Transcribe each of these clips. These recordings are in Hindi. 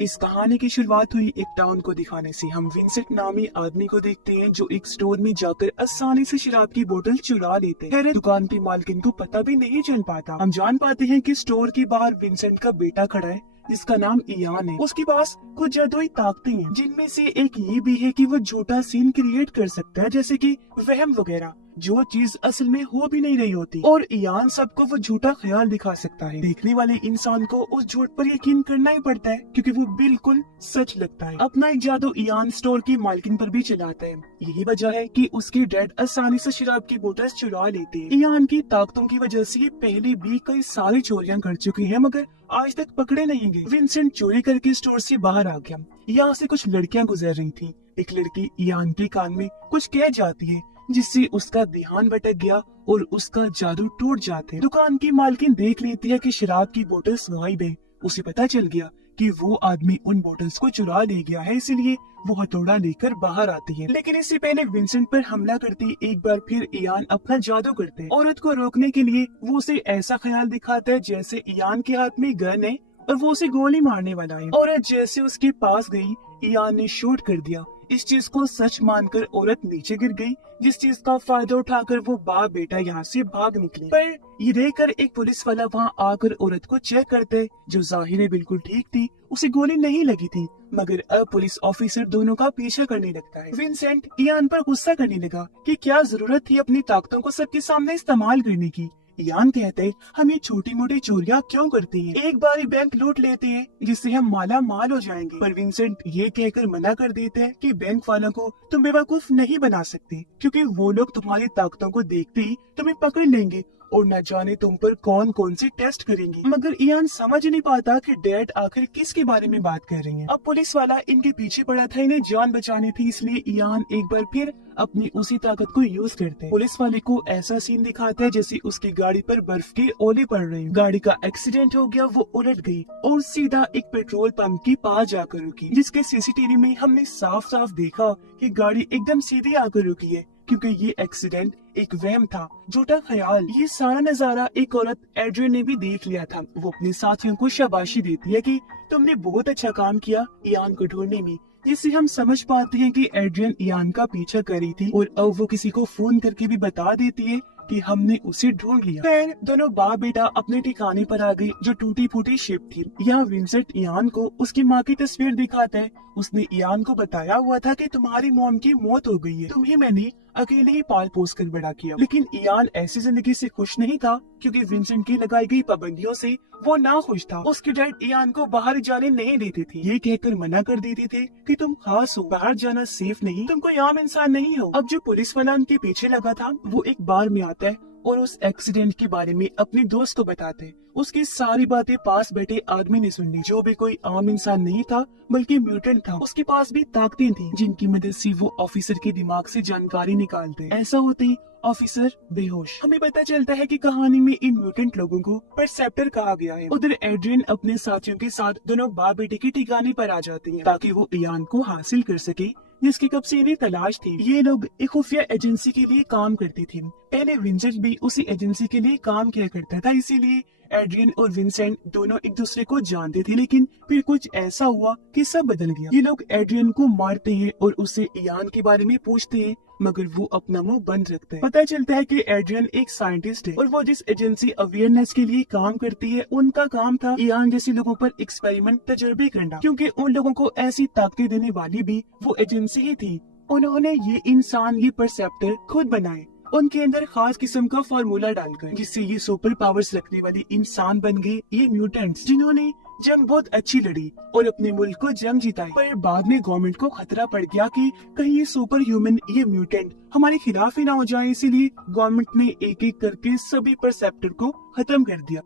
इस कहानी की शुरुआत हुई एक टाउन को दिखाने से। हम विंसेंट नामी आदमी को देखते हैं जो एक स्टोर में जाकर आसानी से शराब की बोतल चुरा लेते हैं। खैर दुकान की मालकिन को पता भी नहीं चल पाता। हम जान पाते हैं कि स्टोर के बाहर विंसेंट का बेटा खड़ा है जिसका नाम इयान है। उसके पास कुछ जादुई ताकतें हैं जिनमें से एक ये भी है कि वो झूठा सीन क्रिएट कर सकता है, जैसे कि वहम वगैरह, जो चीज असल में हो भी नहीं रही होती। और इयान सबको वो झूठा ख्याल दिखा सकता है। देखने वाले इंसान को उस झूठ पर यकीन करना ही पड़ता है क्योंकि वो बिल्कुल सच लगता है। अपना एक जादू इयान स्टोर की मालकिन पर भी चलाता है। यही वजह है कि उसके डैड आसानी से शराब की बोतल चुरा लेते हैं। इयान की ताकतों की वजह से ये पहले भी कई सारी चोरियां कर चुके हैं मगर आज तक पकड़े नहीं गए। विंसेंट चोरी करके स्टोर से बाहर आ गया। यहाँ से कुछ लड़कियां गुजर रही थी। एक लड़की इयान के कान में कुछ कह जाती है जिससे उसका ध्यान भटक गया और उसका जादू टूट जाते हैं। दुकान की मालकिन देख लेती है कि शराब की बोतल्स गायब है। उसे पता चल गया कि वो आदमी उन बोतल्स को चुरा ले गया है, इसलिए वो हथौड़ा लेकर बाहर आती है। लेकिन इससे पहले विंसेंट पर हमला करती एक बार फिर इयान अपना जादू करते हैं। औरत को रोकने के लिए वो उसे ऐसा ख्याल दिखाता है जैसे इयान के हाथ में गन है और वो उसे गोली मारने वाला है। औरत जैसे उसके पास गई, इयान ने शूट कर दिया। इस चीज को सच मानकर औरत नीचे गिर गई, जिस चीज का फायदा उठाकर वो बाप बेटा यहाँ से भाग निकले। पर ये देखकर एक पुलिस वाला वहाँ आकर औरत को चेक करते, जो जाहिर है बिल्कुल ठीक थी, उसे गोली नहीं लगी थी। मगर अब पुलिस ऑफिसर दोनों का पीछा करने लगता है। विंसेंट इयान पर गुस्सा करने लगा कि क्या जरूरत थी अपनी ताकतों को सबके सामने इस्तेमाल करने की। इयान कहते, हम ये छोटी मोटी चोरियां क्यों करते हैं, एक बार ही बैंक लूट लेते हैं जिससे हम माला माल हो जाएंगे। पर विंसेंट ये कहकर मना कर देते हैं कि बैंक वालों को तुम बेवकूफ नहीं बना सकते क्योंकि वो लोग तुम्हारी ताकतों को देखते ही तुम्हें पकड़ लेंगे और न जाने तुम पर कौन कौन से टेस्ट करेंगे। मगर इयान समझ नहीं पाता कि डैड आखिर किसके बारे में बात कर रही हैं। अब पुलिस वाला इनके पीछे पड़ा था, इन्हें जान बचानी थी, इसलिए इयान एक बार फिर अपनी उसी ताकत को यूज करते हैं। पुलिस वाले को ऐसा सीन दिखाता है जैसे उसकी गाड़ी पर बर्फ के ओले पड़ रहे हैं। गाड़ी का एक्सीडेंट हो गया, वो उलट गई और सीधा एक पेट्रोल पंप के पास जाकर रुकी, जिसके सीसीटीवी में हमने साफ साफ देखा कि गाड़ी एकदम सीधे आकर रुकी है क्योंकि ये एक्सीडेंट एक वहम था, झूठा ख्याल। ये सारा नजारा एक औरत एड्रियन ने भी देख लिया था। वो अपने साथियों को शाबाशी देती है कि तुमने बहुत अच्छा काम किया इयान को ढूंढने में, जिससे हम समझ पाते हैं कि एड्रियन इयान का पीछा कर रही थी और अब वो किसी को फोन करके भी बता देती है कि हमने उसे ढूंढ लिया। फिर दोनों बाप बेटा अपने ठिकाने पर आ गए जो टूटी फूटी शिप थी। यहाँ विंसेंट इयान को उसकी माँ की तस्वीर दिखाता है। उसने इयान को बताया हुआ था कि तुम्हारी मॉम की मौत हो गई है, तुम्हें मैंने अकेले ही पाल पोस कर बड़ा किया। लेकिन इयान ऐसी जिंदगी से खुश नहीं था क्योंकि विंसेंट की लगाई गई पाबंदियों से वो ना खुश था। उसके डैड इयान को बाहर जाने नहीं देते थे, ये कहकर मना कर देते थे कि तुम खास हो, बाहर जाना सेफ नहीं, तुम कोई आम इंसान नहीं हो। अब जो पुलिस वाला उनके पीछे लगा था वो एक बार में आता है और उस एक्सीडेंट के बारे में अपने दोस्त को बताते हैं। उसकी सारी बातें पास बैठे आदमी ने सुन ली, जो भी कोई आम इंसान नहीं था बल्कि म्यूटेंट था। उसके पास भी ताकतें थी जिनकी मदद से वो ऑफिसर के दिमाग से जानकारी निकालते। ऐसा होते ही ऑफिसर बेहोश। हमें पता चलता है कि कहानी में इन म्यूटेंट लोगों को परसेप्टर कहा गया है। उधर एड्रियन अपने साथियों के साथ दोनों बाप बेटे के ठिकाने पर आ जाते हैं ताकि वो इयान को हासिल कर सके जिसकी कब से इन्हें तलाश थी। ये लोग एक खुफिया एजेंसी के लिए काम करती थी। पहले विंसेंट भी उसी एजेंसी के लिए काम किया करता था, इसीलिए एड्रियन और विंसेंट दोनों एक दूसरे को जानते थे। लेकिन फिर कुछ ऐसा हुआ कि सब बदल गया। ये लोग एड्रियन को मारते हैं और उससे इयान के बारे में पूछते हैं मगर वो अपना मुंह बंद रखता है। पता चलता है कि एड्रियन एक साइंटिस्ट है और वो जिस एजेंसी अवेयरनेस के लिए काम करती है उनका काम था इयान जैसे लोगों पर एक्सपेरिमेंट तजर्बे करना, क्योंकि उन लोगों को ऐसी ताकतें देने वाली भी वो एजेंसी ही थी। उन्होंने ये इंसान, ये परसेप्टर खुद बनाए, उनके अंदर खास किस्म का फार्मूला डालकर, जिससे ये सुपर पावर्स रखने वाली इंसान बन गए ये म्यूटेंट्स, जिन्होंने जंग बहुत अच्छी लड़ी और अपने मुल्क को जंग जिताई। पर बाद में गवर्नमेंट को खतरा पड़ गया कि कहीं ये सुपर ह्यूमन, ये म्यूटेंट हमारे खिलाफ ही ना हो जाए, इसीलिए गवर्नमेंट ने एक एक करके सभी परसेप्टर को खत्म कर दिया।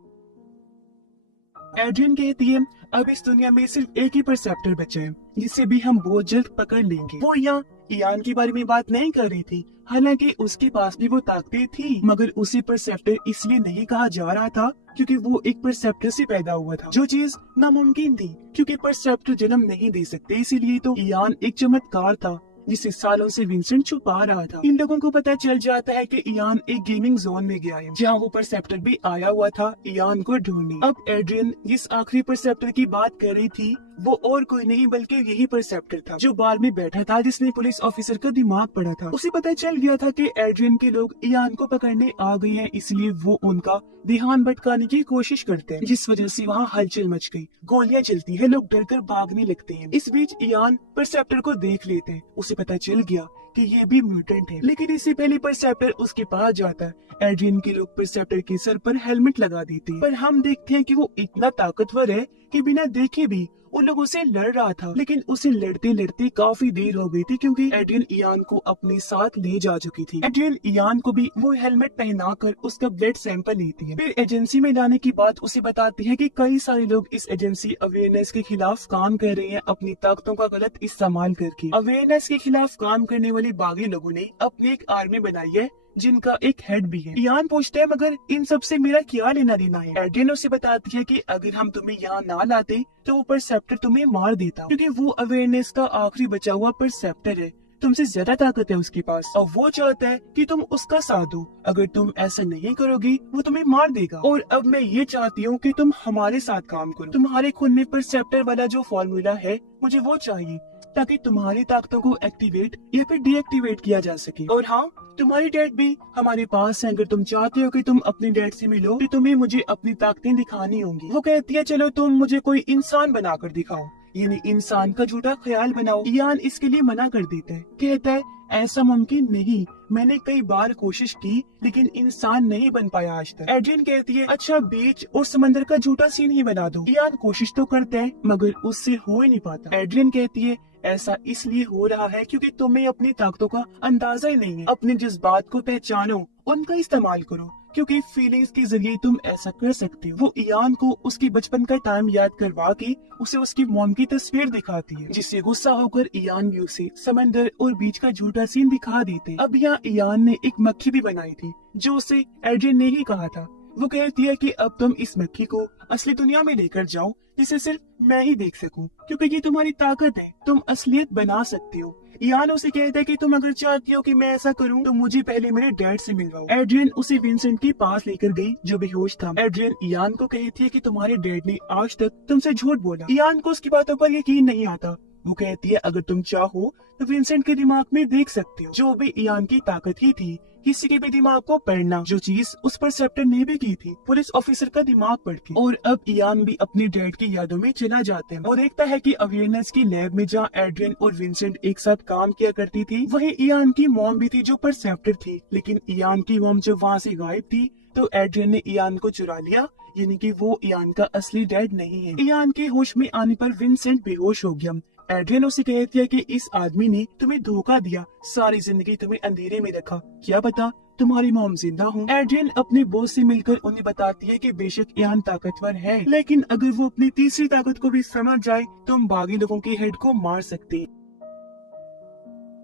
एड्रियन कहती है अब इस दुनिया में सिर्फ एक ही परसेप्टर बचा है जिसे भी हम बहुत जल्द पकड़ लेंगे। वो यहाँ इयान के बारे में बात नहीं कर रही थी, हालांकि उसके पास भी वो ताकतें थी मगर उसे परसेप्टर इसलिए नहीं कहा जा रहा था क्योंकि वो एक परसेप्टर से पैदा हुआ था, जो चीज नामुमकिन थी क्योंकि परसेप्टर जन्म नहीं दे सकते। इसीलिए तो इयान एक चमत्कार था जिसे सालों से विंसेंट छुपा रहा था। इन लोगों को पता चल जाता है कि इयान एक गेमिंग जोन में गया है जहाँ वो परसेप्टर भी आया हुआ था इयान को ढूंढने। अब एड्रियन जिस आखिरी परसेप्टर की बात कर रही थी वो और कोई नहीं बल्कि यही परसेप्टर था जो बार में बैठा था, जिसने पुलिस ऑफिसर का दिमाग पढ़ा था। उसे पता चल गया था कि एड्रियन के लोग इयान को पकड़ने आ गए हैं, इसलिए वो उनका ध्यान भटकाने की कोशिश करते हैं, जिस वजह से वहाँ हलचल मच गई। गोलियां चलती है, लोग डरकर भागने लगते हैं। इस बीच इयान परसेप्टर को देख लेते हैं। उसे पता चल गया कि ये भी म्यूटेंट है, लेकिन इससे पहले परसेप्टर उसके पास जाता है। एड्रियन के लोग परसेप्टर के सर पर हेलमेट लगा देते हैं, पर हम देखते हैं कि वो इतना ताकतवर है कि बिना देखे भी उन लोगों से लड़ रहा था। लेकिन उसे लड़ते लड़ते काफी देर हो गई थी, क्योंकि एड्रियन इयान को अपने साथ ले जा चुकी थी। एड्रियन इयान को भी वो हेलमेट पहनाकर उसका ब्लड सैंपल लेती है। फिर एजेंसी में लाने की बात उसे बताती है कि कई सारे लोग इस एजेंसी अवेयरनेस के खिलाफ काम कर रहे हैं, अपनी ताकतों का गलत इस्तेमाल करके। अवेयरनेस के खिलाफ काम करने वाले बागी लोगों ने अपनी एक आर्मी बनाई है, जिनका एक हेड भी है। इयान पूछता है, मगर इन सब से मेरा क्या लेना देना है? एड्रियन उसे बताती है कि अगर हम तुम्हें यहाँ ना लाते तो वो परसेप्टर तुम्हें मार देता, क्योंकि वो अवेयरनेस का आखिरी बचा हुआ परसेप्टर है। तुमसे ज्यादा ताकत है उसके पास, और वो चाहता है कि तुम उसका साथ दो। अगर तुम ऐसा नहीं करोगी वो तुम्हें मार देगा। और अब मैं ये चाहती हूँ कि तुम हमारे साथ काम करो। तुम्हारे खून में परसेप्टर वाला जो फॉर्मूला है, मुझे वो चाहिए, ताकि तुम्हारी ताकतों को एक्टिवेट या फिर डीएक्टिवेट किया जा सके। और हाँ, तुम्हारी डैड भी हमारे पास है। अगर तुम चाहते हो कि तुम अपने डैड से मिलो तो तुम्हें मुझे अपनी ताकतें दिखानी होंगी। वो कहती है, चलो तुम मुझे कोई इंसान बनाकर दिखाओ, यानी इंसान का झूठा ख्याल बनाओ। इयान इसके लिए मना कर देता है, कहता है ऐसा मुमकिन नहीं, मैंने कई बार कोशिश की लेकिन इंसान नहीं बन पाया आज तक। एड्रियन कहती है, अच्छा बीच और समंदर का झूठा सीन ही बना दो। इयान कोशिश तो करते हैं मगर उससे हो ही नहीं पाता। एड्रियन कहती है, ऐसा इसलिए हो रहा है क्योंकि तुम्हें अपनी ताकतों का अंदाजा ही नहीं है। अपने जज्बात को पहचानो, उनका इस्तेमाल करो, क्योंकि फीलिंग्स के जरिए तुम ऐसा कर सकते हो। वो इयान को उसकी बचपन का टाइम याद करवा के उसे उसकी मॉम की तस्वीर दिखाती है, जिससे गुस्सा होकर इयान भी उसे समंदर और बीच का झूठा सीन दिखा देते। अब यहाँ इयान ने एक मक्खी भी बनाई थी, जो उसे एड्रियन ने ही कहा था। वो कहती है कि अब तुम इस मक्खी को असली दुनिया में लेकर जाओ, जिसे सिर्फ मैं ही देख सकूं, क्योंकि ये तुम्हारी ताकत है, तुम असलियत बना सकती हो। इयान उसे कहता है कि तुम अगर चाहती हो कि मैं ऐसा करूं तो मुझे पहले मेरे डैड से मिलवाओ। एड्रियन उसे विंसेंट के पास लेकर गई, जो बेहोश था। एड्रियन इयान को कहती है कि तुम्हारे डैड ने आज तक तुमसे झूठ बोला। इयान को उसकी बातों पर यकीन नहीं आता। वो कहती है, अगर तुम चाहो तो विंसेंट के दिमाग में देख सकते हो, जो भी इयान की ताकत ही थी, किसी के भी दिमाग को पढ़ना, जो चीज उस परसेप्टर ने भी की थी, पुलिस ऑफिसर का दिमाग पढ़ के। और अब इयान भी अपनी डैड की यादों में चला जाता है। वो देखता है कि अवेयरनेस की लैब में जहाँ एड्रियन और विंसेंट एक साथ काम किया करती थी, वहीं इयान की मॉम भी थी जो परसेप्टर थी। लेकिन इयान की मॉम जब वहाँ से गायब थी तो एड्रियन ने इयान को चुरा लिया, यानी कि वो इयान का असली डैड नहीं है। इयान के होश में आने पर विंसेंट बेहोश हो गया। एड्रियन उसे कहती है कि इस आदमी ने तुम्हें धोखा दिया, सारी जिंदगी तुम्हें अंधेरे में रखा, क्या पता तुम्हारी मॉम जिंदा हो। एड्रियन अपने बॉस से मिलकर उन्हें बताती है कि बेशक इयान ताकतवर है, लेकिन अगर वो अपनी तीसरी ताकत को भी समझ जाए तो हम बागी लोगों के हेड को मार सकते हैं।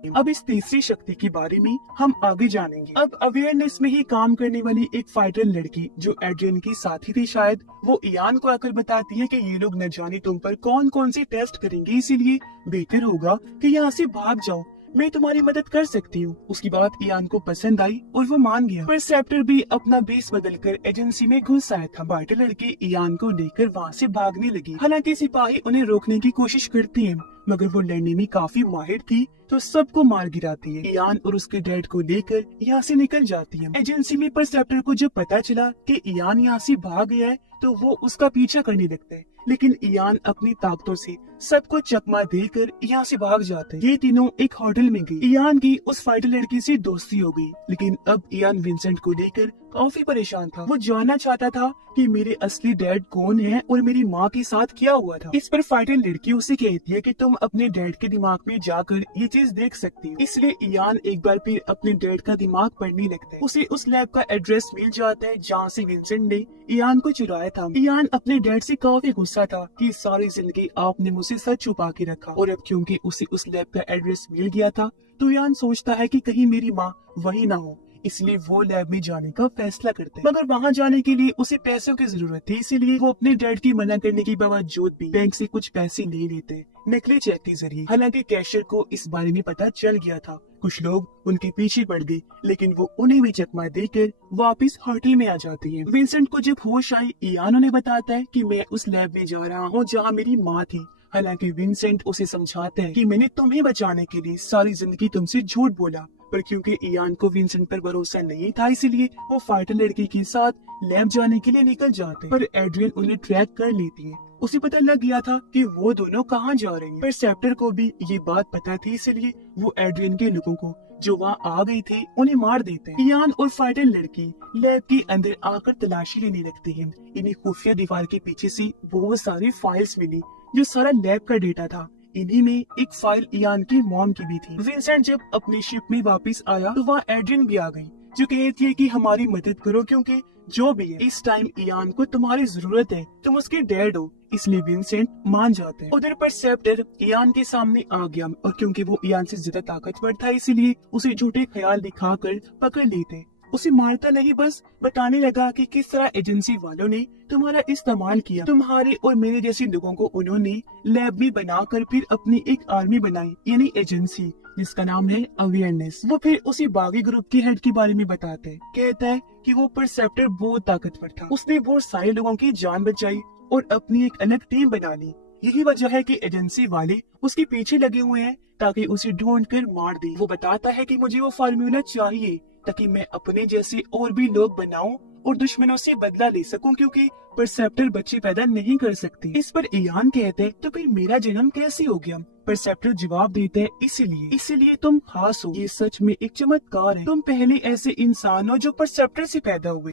अब इस तीसरी शक्ति के बारे में हम आगे जानेंगे। अब अवेयरनेस में ही काम करने वाली एक फाइटर लड़की जो एड्रियन की साथी थी शायद, वो इयान को आकर बताती है कि ये लोग न जाने तुम पर कौन कौन से टेस्ट करेंगे, इसीलिए बेहतर होगा कि यहाँ से भाग जाओ, मैं तुम्हारी मदद कर सकती हूँ। उसकी बात इयान को पसंद आई और वो मान गया। परसेप्टर भी अपना बेस बदलकर एजेंसी में घुस आया था। फाइटर लड़की इयान को लेकर वहाँ से भागने लगी। हालांकि सिपाही उन्हें रोकने की कोशिश करते हैं, मगर वो लड़ने में काफी माहिर थी तो सबको मार गिराती है। इयान और उसके डैड को लेकर यहाँ से निकल जाती है। एजेंसी में परसेप्टर को जब पता चला कि इयान यहाँ से भाग गया है तो वो उसका पीछा करने लगता है, लेकिन इयान अपनी ताकतों से सबको चकमा देकर यहाँ से भाग जाते हैं। ये तीनों एक होटल में गए। इयान की उस फाइटर लड़की से दोस्ती हो गई, लेकिन अब इयान विंसेंट को लेकर काफी परेशान था। वो जानना चाहता था कि मेरे असली डैड कौन है और मेरी माँ के साथ क्या हुआ था। इस पर फाइटर लड़की उसे कहती है कि तुम अपने डैड के दिमाग में जाकर ये चीज देख सकती हो। इसलिए इयान एक बार फिर अपने डैड का दिमाग पढ़ने लगता है। उसे उस लैब का एड्रेस मिल जाता है जहाँ से विंसेंट ने इयान को चुराया था। इयान अपने डैड से काफी गुस्सा था कि सारी जिंदगी आपने मुझसे सच छुपा के रखा, और अब क्योंकि उसे उस लैब का एड्रेस मिल गया था तो इयान सोचता है कि कहीं मेरी माँ वही ना हो, इसलिए वो लैब में जाने का फैसला करते हैं। मगर वहाँ जाने के लिए उसे पैसों की जरूरत थी, इसीलिए वो अपने डैड की मना करने के बावजूद भी बैंक से कुछ पैसे ले लेते हैं नकली चेक के जरिए। हालांकि कैशियर को इस बारे में पता चल गया था। कुछ लोग उनके पीछे पड़ गए, लेकिन वो उन्हें भी चकमा देकर वापस होटल में आ जाती है। विंसेंट को जब होश आई, इयान उन्हें बताता है कि मैं उस लैब में जा रहा हूँ जहाँ मेरी माँ थी। हालांकि विंसेंट उसे समझाते हैं कि मैंने तुम्हें बचाने के लिए सारी जिंदगी तुमसे झूठ बोला, पर क्योंकि इयान को विंसेंट पर भरोसा नहीं था इसलिए वो फाइटर लड़की के साथ लैब जाने के लिए निकल जाते हैं। पर एड्रियन उन्हें ट्रैक कर लेती है। उसे पता लग गया था कि वो दोनों कहाँ जा रहे हैं। पर सेप्टर को भी ये बात पता थी इसलिए वो एड्रियन के लोगों को जो वहाँ आ गए थे उन्हें मार देते हैं। इयान और फाइटर लड़की लैब के अंदर आकर तलाशी लेने लगते हैं। इन्हें खुफिया दीवार के पीछे से बहुत सारी फाइल्स मिली जो सारा लैब का डेटा था। इन्हीं में एक फाइल इयान की मॉम की भी थी। विंसेंट जब अपनी शिप में वापस आया तो वहाँ एड्रियन भी आ गई जो कहती है कि हमारी मदद करो क्योंकि जो भी है इस टाइम इयान को तुम्हारी जरूरत है, तुम उसके डैड हो। इसलिए विंसेंट मान जाते हैं। उधर पर सेप्टर इयान के सामने आ गया और क्योंकि वो इयान से ज्यादा ताकतवर था इसलिए उसे झूठे ख्याल दिखाकर पकड़ लेते। उसे मारता नहीं बस बताने लगा कि किस तरह एजेंसी वालों ने तुम्हारा इस्तेमाल किया। तुम्हारे और मेरे जैसे लोगों को उन्होंने लैब में बनाकर फिर अपनी एक आर्मी बनाई यानी एजेंसी जिसका नाम है अवेयरनेस। वो फिर उसी बागी ग्रुप के हेड के बारे में बताते हैं। कहता है कि वो परसेप्टर बहुत ताकतवर था, उसने बहुत सारे लोगों की जान बचाई और अपनी एक अलग टीम बना ली। यही वजह है कि एजेंसी वाले उसके पीछे लगे हुए हैं ताकि उसे ढूंढ कर मार दे। वो बताता है कि मुझे वो फार्मूला चाहिए ताकि मैं अपने जैसे और भी लोग बनाऊं और दुश्मनों से बदला ले सकूं क्योंकि परसेप्टर बच्चे पैदा नहीं कर सकते। इस पर इयान कहते हैं तो फिर मेरा जन्म कैसे हो गया? परसेप्टर जवाब देते हैं इसीलिए तुम खास हो। ये सच में एक चमत्कार है। तुम पहले ऐसे इंसान हो जो परसेप्टर से पैदा हुए।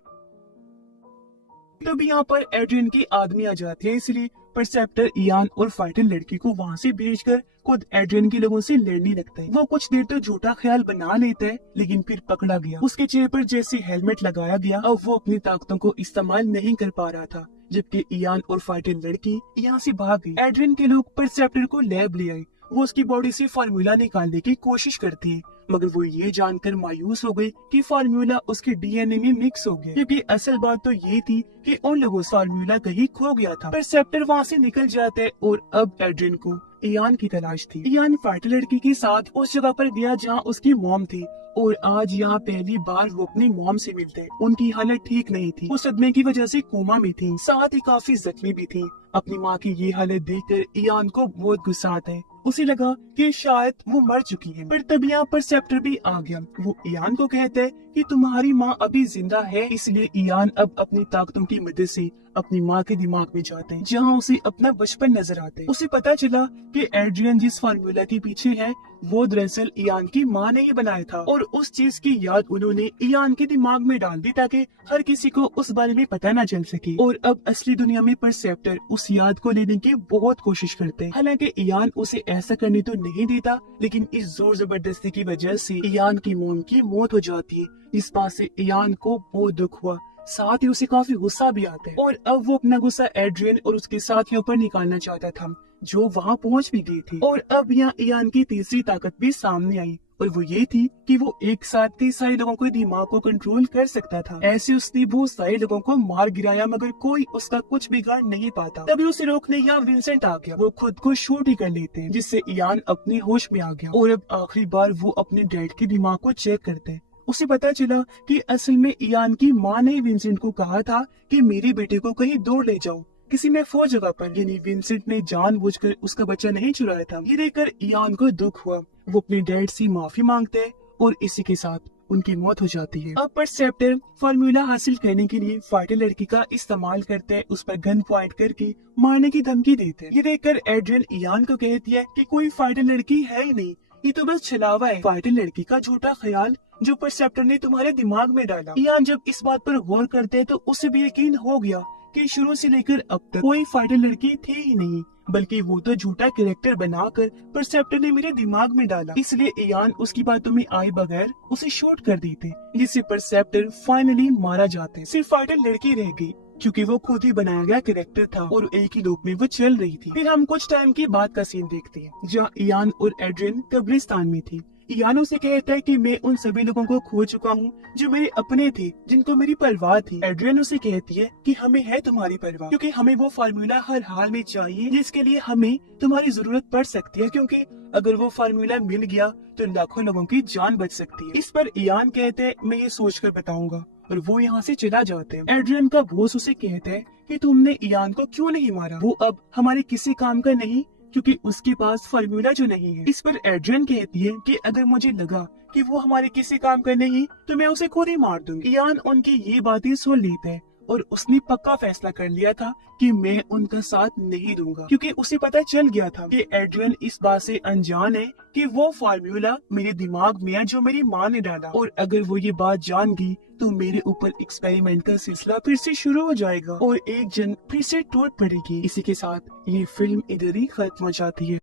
तब यहाँ पर एड्रियन के आदमी आ जाते हैं इसलिए परसेप्टर इयान और फाइटर लड़की को वहाँ से भेजकर खुद एड्रियन के लोगों से लड़ने लगता है। वो कुछ देर तो झूठा ख्याल बना लेता है लेकिन फिर पकड़ा गया। उसके चेहरे पर जैसे हेलमेट लगाया गया अब वो अपनी ताकतों को इस्तेमाल नहीं कर पा रहा था जबकि इयान और फाइटर लड़की यहाँ से भाग गई। एड्रियन के लोग परसेप्टर को लैब ले आए। वो उसकी बॉडी से फार्मूला निकालने की कोशिश करती है मगर वो ये जानकर मायूस हो गई कि फार्मूला उसके डीएनए में मिक्स हो गया क्योंकि असल बात तो ये थी कि उन लोगों से फार्मूला कहीं खो गया था। परसेप्टर वहाँ से निकल जाते हैं और अब एड्रियन को इयान की तलाश थी। इयान फाइटर लड़की के साथ उस जगह पर गया जहाँ उसकी मॉम थी और आज यहाँ पहली बार वो अपनी मॉम से मिलते। उनकी हालत ठीक नहीं थी, वो सदमे की वजह से कोमा में थी, साथ ही काफी जख्मी भी थी। अपनी माँ की ये हालत देखकर इयान को बहुत गुस्सा आता है। उसे लगा कि शायद वो मर चुकी है पर तब यहाँ पर सेप्टर भी आ गया। वो इयान को कहता है कि तुम्हारी माँ अभी जिंदा है। इसलिए इयान अब अपनी ताकतों की मदद से अपनी माँ के दिमाग में जाते हैं जहाँ उसे अपना बचपन नजर आता है। उसे पता चला कि एड्रियन जिस फार्मूला के पीछे है वो दरअसल इयान की माँ ने ही बनाया था और उस चीज की याद उन्होंने इयान के दिमाग में डाल दी ताकि हर किसी को उस बारे में पता न चल सके। और अब असली दुनिया में परसेप्टर उस याद को लेने की बहुत कोशिश करते हैं। हालांकि इयान उसे ऐसा करने तो नहीं देता लेकिन इस जोर जबरदस्ती की वजह से इयान की मॉम की मौत हो जाती है। इस बात से इयान को बहुत दुख हुआ, साथ ही उसे काफी गुस्सा भी आता है और अब वो अपना गुस्सा एड्रियन और उसके साथियों पर निकालना चाहता था जो वहाँ पहुँच भी गई थी। और अब यहाँ इयान की तीसरी ताकत भी सामने आई और वो ये थी कि वो एक साथ कई सारे लोगों के दिमाग को कंट्रोल कर सकता था। ऐसे उसने बहुत सारे लोगों को मार गिराया मगर कोई उसका कुछ बिगाड़ नहीं पाता। तभी उसे रोकने यहाँ विंसेंट आ गया। वो खुद को शूट ही कर लेते हैं जिससे इयान अपने होश में आ गया और अब आखिरी बार वो अपने डैड के दिमाग को चेक करते हैं। उसे पता चला कि असल में इयान की माँ ने विंसेंट को कहा था कि मेरे बेटे को कहीं दूर ले जाओ किसी महफूज जगह पर, यानी विंसेंट ने जानबूझकर उसका बच्चा नहीं चुराया था। ये देखकर इयान को दुख हुआ। वो अपने डैड से माफी मांगते हैं और इसी के साथ उनकी मौत हो जाती है। अब परसेप्टर फार्मूला हासिल करने के लिए फाइटर लड़की का इस्तेमाल करते हैं, उस पर गन पॉइंट करके मारने की धमकी देते हैं। ये देखकर एड्रियन इयान को कहती है कि कोई फाइटर लड़की है ही नहीं, ये तो बस छलावा है, फाइटर लड़की का झूठा ख्याल जो परसेप्टर ने तुम्हारे दिमाग में डाला। इयान जब इस बात पर गौर करते हैं तो उसे भी यकीन हो गया कि शुरू से लेकर अब तक कोई फाइटर लड़की थी ही नहीं, बल्कि वो तो झूठा कैरेक्टर बनाकर परसेप्टर ने मेरे दिमाग में डाला। इसलिए इयान उसकी बातों में आए बगैर उसे शूट कर देते जिससे परसेप्टर फाइनली मारा जाते। सिर्फ फाइटर लड़की रह गई क्योंकि वो खुद ही बनाया गया कैरेक्टर था और एक ही लूप में वो चल रही थी। फिर हम कुछ टाइम के बाद का सीन देखते हैं जहाँ इयान और एड्रियन कब्रिस्तान में थी। इयान उसे कहता है कि मैं उन सभी लोगों को खो चुका हूँ जो मेरे अपने थे, जिनको मेरी परवाह थी। एड्रियन उसे कहती है कि हमें है तुम्हारी परवाह क्योंकि हमें वो फार्मूला हर हाल में चाहिए जिसके लिए हमें तुम्हारी जरूरत पड़ सकती है, क्योंकि अगर वो फार्मूला मिल गया तो लाखों लोगों की जान बच सकती है। इस पर इयान कहते हैं मैं ये सोच कर बताऊंगा और वो यहाँ से चला जाते हैं। एड्रियन का बॉस उसे कहता है कि तुमने इयान को क्यों नहीं मारा, वो अब हमारे किसी काम का नहीं क्योंकि उसके पास फार्मूला जो नहीं है। इस पर एड्रियन कहती है कि अगर मुझे लगा कि वो हमारे किसी काम का नहीं तो मैं उसे खुद ही मार दूंगी। इयान उनकी ये बातें सुन लेते हैं और उसने पक्का फैसला कर लिया था कि मैं उनका साथ नहीं दूंगा, क्योंकि उसे पता चल गया था कि एड्रियन इस बात से अनजान है कि वो फार्मूला मेरे दिमाग में है जो मेरी माँ ने डाला, और अगर वो ये बात जान गई तो मेरे ऊपर एक्सपेरिमेंट का सिलसिला फिर से शुरू हो जाएगा और एक जंग फिर से टूट पड़ेगी। इसी के साथ ये फिल्म इधर ही खत्म हो जाती है।